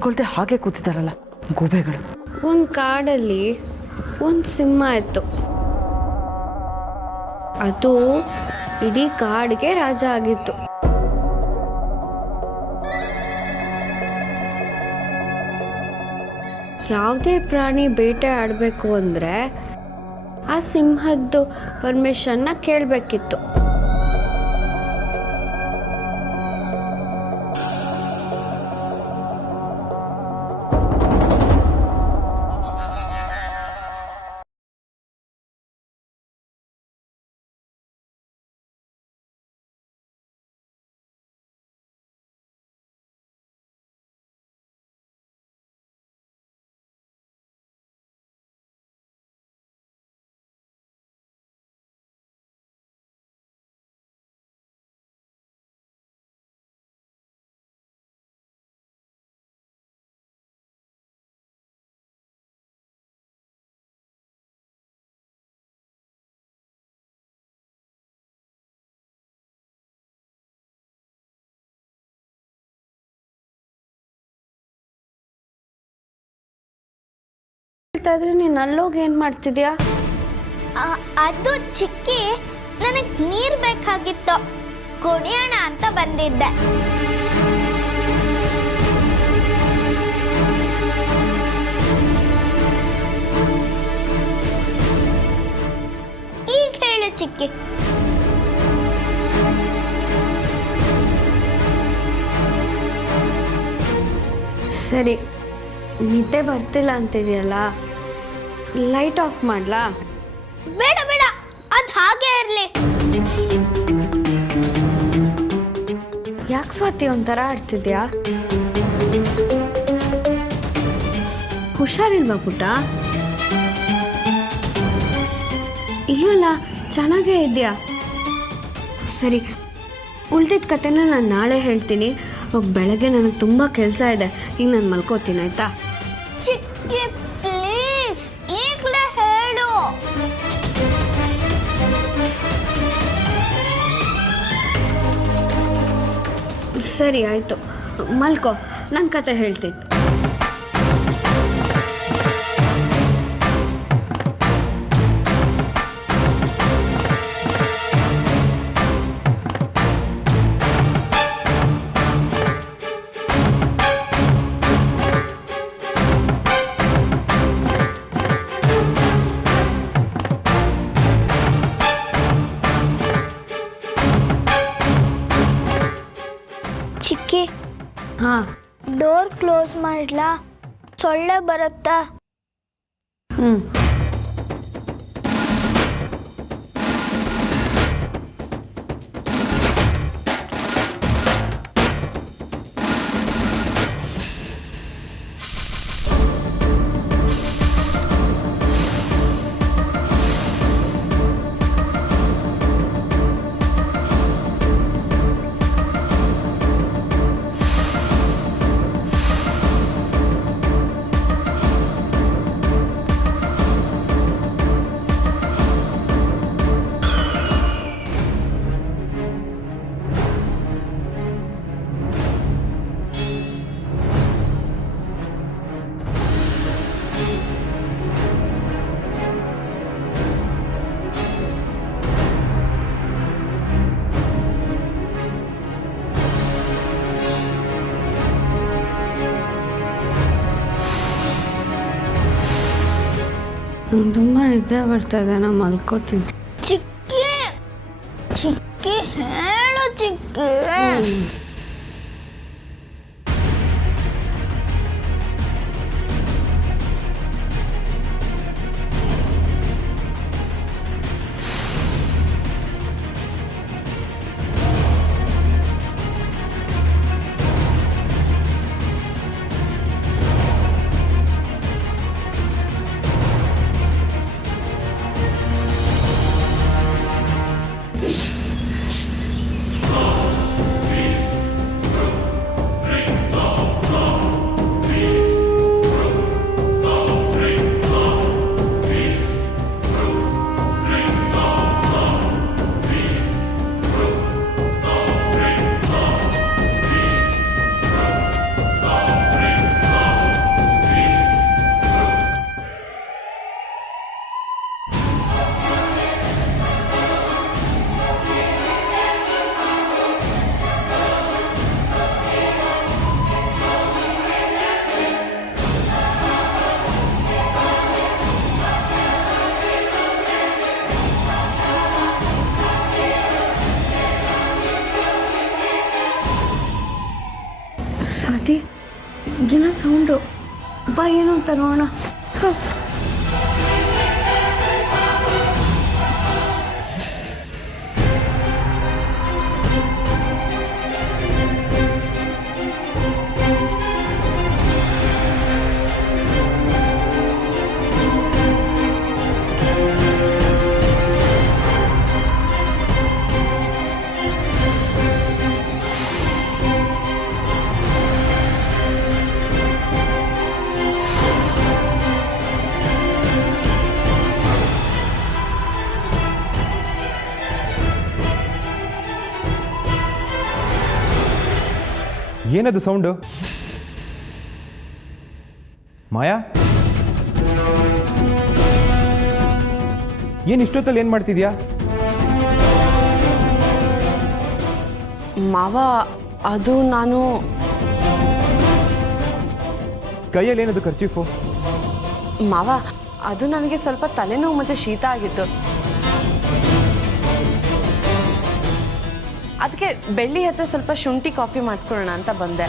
ಎಚ್ಚರಿಕೊಳ್ದೆ ಹಾಗೆ ಕೂತಿದ್ದಾರಲ್ಲ ಗೂಬೆಗಳು. ಒಂದು ಕಾಡಲ್ಲಿ ಒಂದು ಸಿಂಹ ಇತ್ತು. ಅದು ಇಡೀ ಕಾಡಿಗೆ ರಾಜ ಆಗಿತ್ತು. ಯಾವುದೇ ಪ್ರಾಣಿ ಬೇಟೆ ಆಡಬೇಕು ಅಂದರೆ ಆ ಸಿಂಹದ್ದು ಪರ್ಮಿಷನ್ನ ಕೇಳಬೇಕಿತ್ತು. ನೀನು ಅಲ್ಲೋಗಿ ಏನು ಮಾಡ್ತಿದ್ಯಾ? ಅದು ಚಿಕ್ಕಿ, ನನಗೆ ನೀರು ಬೇಕಾಗಿತ್ತು, ಕುಡಿಯೋಣ ಅಂತ ಬಂದಿದ್ದೆ. ಈಗ ಹೇಳು ಚಿಕ್ಕಿ. ಸರಿ, ನಿದ್ದೆ ಬರ್ತಿಲ್ಲ ಅಂತಿದೆಯಲ್ಲ, ಲೈಟ್ ಆಫ್ ಮಾಡ್ಲಾ? ಬೇಡ ಬೇಡ, ಅದು ಹಾಗೆ ಇರಲಿ. ಯಾಕೆ ಸ್ವಾತಿ ಒಂಥರ ಆಡ್ತಿದ್ಯಾ? ಹುಷಾರಿಲ್ವಾ ಪುಟ್ಟ? ಇಲ್ಲಲ್ಲ, ಚೆನ್ನಾಗೇ ಇದೆಯಾ. ಸರಿ, ಉಳ್ದಿದ್ದ ಕತೆನ ನಾನು ನಾಳೆ ಹೇಳ್ತೀನಿ. ಬೆಳಗ್ಗೆ ನನಗೆ ತುಂಬ ಕೆಲಸ ಇದೆ. ಈಗ ನಾನು ಮಲ್ಕೋತೀನಿ, ಆಯಿತಾ? ಚಿಕ್ಕಿ ಪ್ಲೀಸ್, ಈಗಲೇ ಹೇಳು. ಸರಿ ಆಯಿತು, ಮಲ್ಕೋ, ನನ್ನ ಕತೆ ಹೇಳ್ತೀನಿ. ಚಿಕ್ಕಿ, ಹಾಂ, ಡೋರ್ ಕ್ಲೋಸ್ ಮಾಡ್ಲಾ? ಸೊಳ್ಳೆ ಬರುತ್ತಾ? ಹ್ಞೂ. ನಂಗೆ ತುಂಬ ನಿದ್ದೆ ಬರ್ತಾಯಿದೆ, ನಾನು ಮಲ್ಕೋತೀನಿ. ಚಿಕ್ಕಿ ಚಿಕ್ಕಿ ಹೇಳು ಚಿಕ್ಕಿ. ಸೌಂಡು ಬಾ ಏನು ಅಂತ ನೋಡೋಣ. ಏನದು ಸೌಂಡು? ಮಾಯಾ, ಏನು ಇಷ್ಟೊತ್ತಲ್ಲಿ ಏನು ಮಾಡ್ತಿದ್ಯಾ? ಮಾವ, ಅದು ನಾನು ಕೈಯಲ್ಲಿ ಏನದು ಖರ್ಚೀಫು? ಮಾವ, ಅದು ನನಗೆ ಸ್ವಲ್ಪ ತಲೆನೋವು ಮತ್ತು ಶೀತ ಆಗಿತ್ತು. ಅದಕ್ಕೆ ಬೆಳ್ಳಿ ಹತ್ರ ಸ್ವಲ್ಪ ಶುಂಠಿ ಕಾಫಿ ಮಾಡಿಸ್ಕೊಳ್ಳೋಣ ಅಂತ ಬಂದೆ.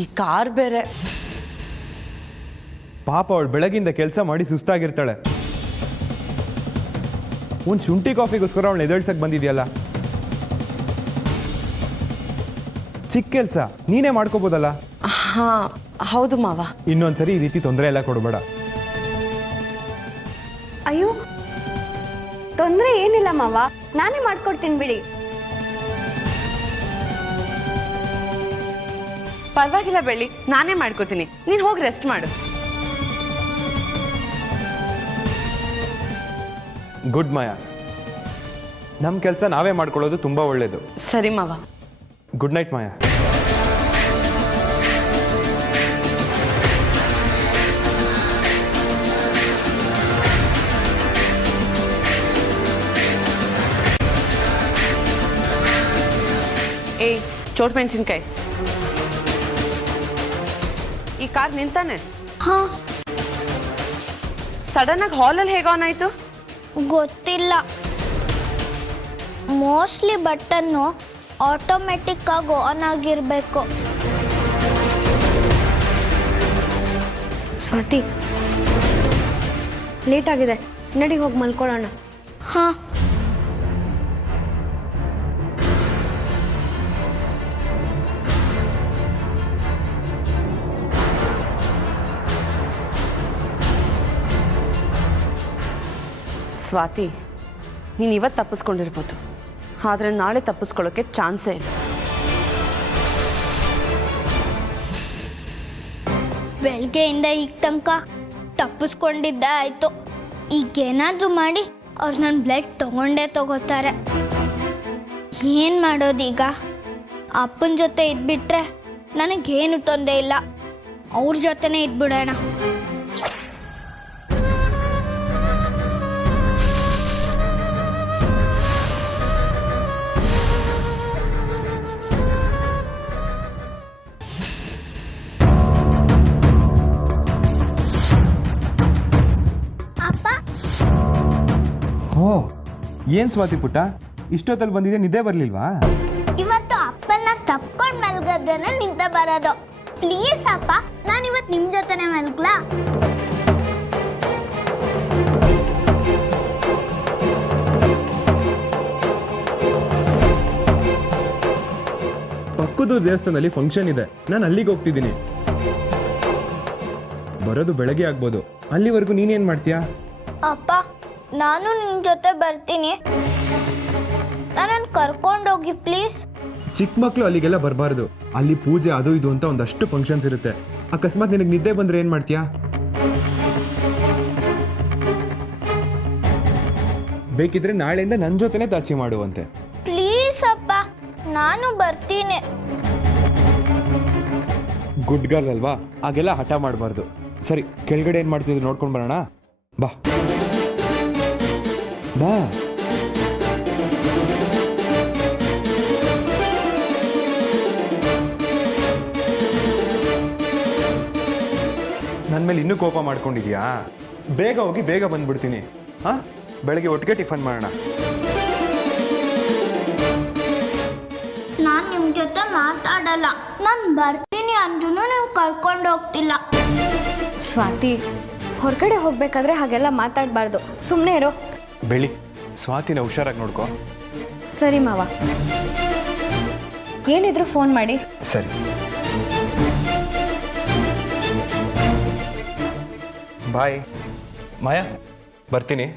ಈ ಕಾರ್ ಬೇರೆ. ಪಾಪ ಅವಳು ಬೆಳಗಿಂದ ಕೆಲಸ ಮಾಡಿ ಸುಸ್ತಾಗಿರ್ತಾಳೆ. ಒಂದು ಶುಂಠಿ ಕಾಫಿಗೋಸ್ಕರ ಅವಳು ಎದಳ್ಸಕ್ಕೆ ಬಂದಿದ್ಯಲ್ಲ. ಚಿಕ್ಕ ಕೆಲಸ ನೀನೇ ಮಾಡ್ಕೋಬೋದಲ್ಲ. ಹಾಂ, ಹೌದು ಮಾವ. ಇನ್ನೊಂದ್ಸರಿ ಈ ರೀತಿ ತೊಂದರೆ ಎಲ್ಲ ಕೊಡಬೇಡ. ಅಯ್ಯೋ, ತೊಂದರೆ ಏನಿಲ್ಲ ಮಾವ, ನಾನೇ ಮಾಡ್ಕೊಡ್ತೀನಿ ಬಿಡಿ. ಪರವಾಗಿಲ್ಲ ಬೆಳ್ಳಿ, ನಾನೇ ಮಾಡ್ಕೊತೀನಿ. ನೀನು ಹೋಗಿ ರೆಸ್ಟ್ ಮಾಡು. ಗುಡ್ ಮಾಯಾ, ನಮ್ಮ ಕೆಲಸ ನಾವೇ ಮಾಡ್ಕೊಳ್ಳೋದು ತುಂಬ ಒಳ್ಳೆಯದು. ಸರಿ ಮಾವ. ಗುಡ್ ನೈಟ್ ಮಾಯಾ. ಏಯ್, ಚೋಟ್ ಮೆಣಸಿನ್ಕಾಯಿ, ಈ ಕಾರ್ ನಿಂತಾನೆ. ಹಾಂ, ಸಡನ್ ಆಗಿ ಹಾಲಲ್ಲಿ ಹೇಗೆ ಆನ್ ಆಯ್ತು? ಗೊತ್ತಿಲ್ಲ. ಮೋಸ್ಟ್ಲಿ ಬಟನ್ನು ಆಟೋಮೆಟಿಕ್ ಆಗಿ ಆನ್ ಆಗಿರಬೇಕು. ಸ್ವಾತಿ, ಲೇಟ್ ಆಗಿದೆ, ನಡಿ ಹೋಗಿ ಮಲ್ಕೊಳ್ಳೋಣ. ಹಾಂ, ಸ್ವಾತಿ, ನೀನು ಇವತ್ತು ತಪ್ಪಿಸ್ಕೊಂಡಿರ್ಬೋದು, ಆದರೆ ನಾಳೆ ತಪ್ಪಿಸ್ಕೊಳ್ಳೋಕ್ಕೆ ಚಾನ್ಸೇ ಇಲ್ಲ. ಬೆಳಗ್ಗೆಯಿಂದ ಈಗ ತನಕ ತಪ್ಪಿಸ್ಕೊಂಡಿದ್ದೆ ಆಯಿತು. ಈಗೇನಾದರೂ ಮಾಡಿ ಅವ್ರು ನನ್ನ ಬ್ಲಡ್ ತಗೋತಾರೆ. ಏನು ಮಾಡೋದೀಗ? ಅಪ್ಪನ ಜೊತೆ ಇದ್ಬಿಟ್ರೆ ನನಗೇನು ತೊಂದರೆ ಇಲ್ಲ, ಅವ್ರ ಜೊತೆನೇ ಇದ್ಬಿಡೋಣ. ಓ, ಏನು ಸ್ವಾತಿ ಪುಟ್ಟ, ಇಷ್ಟೊತ್ತಲ್ಲಿ ಬಂದಿದೆ, ನಿದ್ದೆ ಬರಲಿಲ್ವಾ? ಇವತ್ತು ಅಪ್ಪನ ತಪ್ಕೊಂಡು ಮಲ್ಗದ್ರೇನೆ ನಿದ್ದೆ ಬರೋದು. ಪ್ಲೀಸ್ ಅಪ್ಪ, ನಾನು ಇವತ್ತು ನಿಮ್ಮ ಜೊತೆನೆ ಮಲ್ಗ್ಲಾ? ಪಕ್ಕದ ದೇವಸ್ಥಾನದಲ್ಲಿ ಫಂಕ್ಷನ್ ಇದೆ, ನಾನು ಅಲ್ಲಿಗೆ ಹೋಗ್ತಿದ್ದೀನಿ. ಬರೋದು ಬೆಳಗ್ಗೆ ಆಗ್ಬೋದು. ಅಲ್ಲಿವರೆಗೂ ನೀನೇನು ಮಾಡ್ತೀಯಾ? ಅಪ್ಪ, ನಾನು ನಿಮ್ಮ ಜೊತೆ ಬರ್ತೀನಿ, ನನ್ನನ್ನು ಕರ್ಕೊಂಡೋಗಿ ಪ್ಲೀಸ್. ಚಿಕ್ಕ ಮಕ್ಕಳು ಅಲ್ಲಿಗೆಲ್ಲ ಬರಬಾರ್ದು. ಅಲ್ಲಿ ಪೂಜೆ ಅದು ಇದು ಅಂತ ಒಂದಷ್ಟು ಫಂಕ್ಷನ್ಸ್ ಇರುತ್ತೆ. ಅಕಸ್ಮಾತ್ ನಿನಗೆ ನಿದ್ದೆ ಬಂದರೆ ಏನು ಮಾಡ್ತೀಯಾ? ಬೇಕಿದ್ರೆ ನಾಳೆಯಿಂದ ನನ್ನ ಜೊತೆನೇ ತಾಚಿ ಮಾಡುವಂತೆ. ಪ್ಲೀಸ್ ಅಪ್ಪ, ನಾನು ಬರ್ತೀನಿ. ಗುಡ್ ಗರ್ಲ್ ಅಲ್ವಾ, ಹಾಗೆಲ್ಲ ಹಠ ಮಾಡಬಾರ್ದು. ಸರಿ, ಕೆಳಗಡೆ ಏನು ಮಾಡ್ತಿದ್ರು ನೋಡ್ಕೊಂಡು ಬರೋಣ. ಬಾ ಬಾ. ನನ್ನ ಮೇಲೆ ಇನ್ನೂ ಕೋಪ ಮಾಡ್ಕೊಂಡಿದ್ಯಾ? ಬೇಗ ಹೋಗಿ ಬೇಗ ಬಂದ್ಬಿಡ್ತೀನಿ. ಹಾಂ, ಬೆಳಗ್ಗೆ ಒಟ್ಟಿಗೆ ಟಿಫನ್ ಮಾಡೋಣ. ನಾನು ನಿಮ್ಮ ಜೊತೆ ಮಾತಾಡಲ್ಲ. ನಾನು ಬರ್ತೀನಿ ಅಂದ್ರೂ ನೀವು ಕರ್ಕೊಂಡು ಹೋಗ್ತಿಲ್ಲ. ಸ್ವಾತಿ, ಹೊರಗಡೆ ಹೋಗ್ಬೇಕಾದ್ರೆ ಹಾಗೆಲ್ಲ ಮಾತಾಡಬಾರ್ದು. ಸುಮ್ಮನೆ ಇರೋ. ಬೆಳಿ, ಸ್ವಾತಿನ ಹುಷಾರಾಗಿ ನೋಡ್ಕೋ. ಸರಿ ಮಾವ, ಏನಿದ್ರು ಫೋನ್ ಮಾಡಿ. ಸರಿ, ಬಾಯ್. ಮಾಯಾ, ಬರ್ತೀನಿ.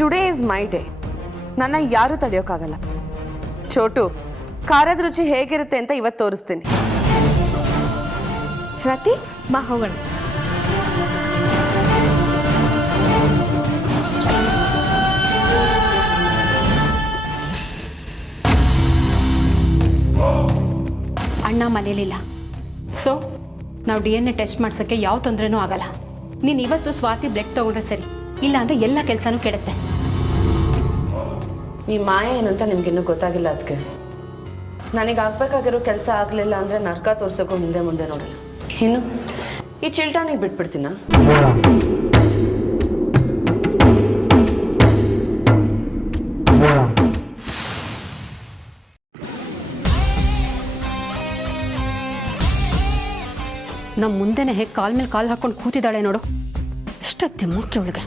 Today is my day. ನನ್ನ ಯಾರೂ ತಡೆಯೋಕ್ಕಾಗಲ್ಲ. ಚೋಟು, ಖಾರದ ರುಚಿ ಹೇಗಿರುತ್ತೆ ಅಂತ ಇವತ್ತು ತೋರಿಸ್ತೀನಿ. ಸ್ವಾತಿ, ಬಾ ಹೋಗೋಣ. ಅಣ್ಣ ಮನೇಲಿಲ್ಲ, ಸೊ ನಾವು DNA ಟೆಸ್ಟ್ ಮಾಡ್ಸೋಕ್ಕೆ ಯಾವ ತೊಂದರೆನೂ ಆಗಲ್ಲ. ನೀನು ಇವತ್ತು ಸ್ವಾತಿ ಬ್ಲಡ್ ತೊಗೊಂಡ್ರೆ ಸರಿ, ಇಲ್ಲ ಅಂದರೆ ಎಲ್ಲ ಕೆಲಸನೂ ಕೆಡುತ್ತೆ. ಈ ಮಾಯ ಏನು ಅಂತ ನಿಮ್ಗಿನ್ನೂ ಗೊತ್ತಾಗಿಲ್ಲ. ಅದಕ್ಕೆ ನನಗೆ ಆಗ್ಬೇಕಾಗಿರೋ ಕೆಲಸ ಆಗಲಿಲ್ಲ ಅಂದರೆ ನರ್ಕ ತೋರ್ಸೋಕ್ಕೂ ಮುಂದೆ ಮುಂದೆ ನೋಡಲ್ಲ. ಇನ್ನು ಈ ಚಿಲ್ಟಾನಿಗೆ ಬಿಟ್ಬಿಡ್ತೀನ. ನಮ್ಮ ಮುಂದೆನೇ ಹೇಗೆ ಕಾಲ್ ಮೇಲೆ ಕಾಲು ಹಾಕ್ಕೊಂಡು ಕೂತಿದ್ದಾಳೆ ನೋಡು. ಎಷ್ಟೊತ್ತಿ ಮುಖ್ಯ ಅವಳಿಗೆ.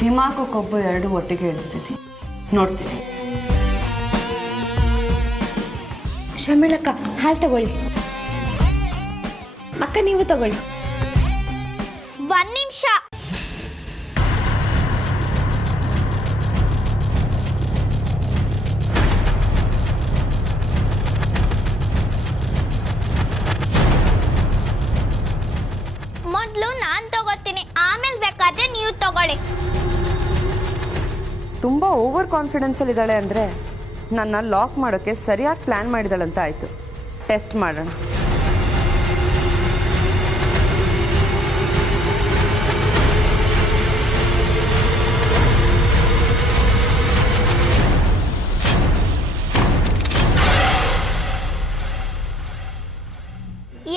ದಿಮಾಕು ಕೊಬ್ಬು ಎರಡು ಒಟ್ಟಿಗೆ ಇಳಿಸ್ತೀನಿ, ನೋಡ್ತೀನಿ. ಶರ್ಮಿಳಕ್ಕ, ಹಾಲು ತಗೊಳ್ಳಿ. ಅಕ್ಕ, ನೀವು ತಗೊಳ್ಳಿ. 1 ನಿಮಿಷ. ಮೊದಲು ನಾನು ತಗೋತೀನಿ, ಆಮೇಲೆ ಬೇಕಾದ್ರೆ ನೀವು ತಗೊಳ್ಳಿ. ತುಂಬ ಓವರ್ ಕಾನ್ಫಿಡೆನ್ಸಲ್ಲಿ ಇದ್ದಾಳೆ ಅಂದರೆ ನನ್ನ ಲಾಕ್ ಮಾಡೋಕ್ಕೆ ಸರಿಯಾಗಿ ಪ್ಲ್ಯಾನ್ ಮಾಡಿದಾಳಂತ ಆಯಿತು. ಟೆಸ್ಟ್ ಮಾಡೋಣ.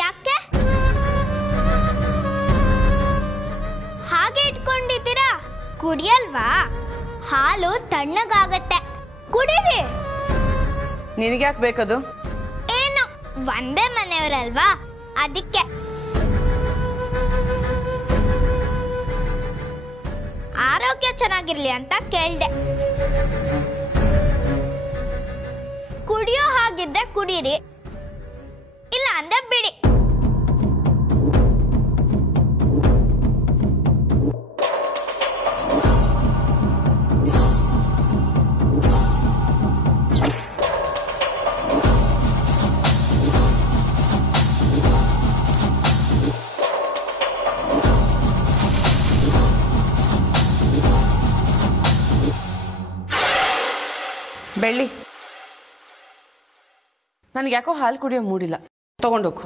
ಯಾಕೆ ಹಾಗೆ ಇಟ್ಕೊಂಡಿದ್ದೀರಾ? ಕುಡಿಯಲ್ವಾ? ಹಾಲು ತಣ್ಣಗಾಗತ್ತೆ, ಕುಡೀರಿ. ನಿನಗ್ಯಾಕೆ ಬೇಕದು? ಏನು, ಒಂದೇ ಮನೆಯವರಲ್ವಾ, ಅದಕ್ಕೆ. ಆರೋಗ್ಯ ಚೆನ್ನಾಗಿರ್ಲಿ ಅಂತ ಕೇಳ್ದೆ. ಕುಡಿಯೋ ಹಾಗಿದ್ರೆ ಕುಡೀರಿ, ಇಲ್ಲ ಅಂದ್ರೆ ಬಿಡಿ. ಬೆಳ್ಳಿ, ನನಗೆ ಯಾಕೋ ಹಾಲು ಕುಡಿಯೋ ಮೂಡಿಲ್ಲ, ತಗೊಂಡೋಗು.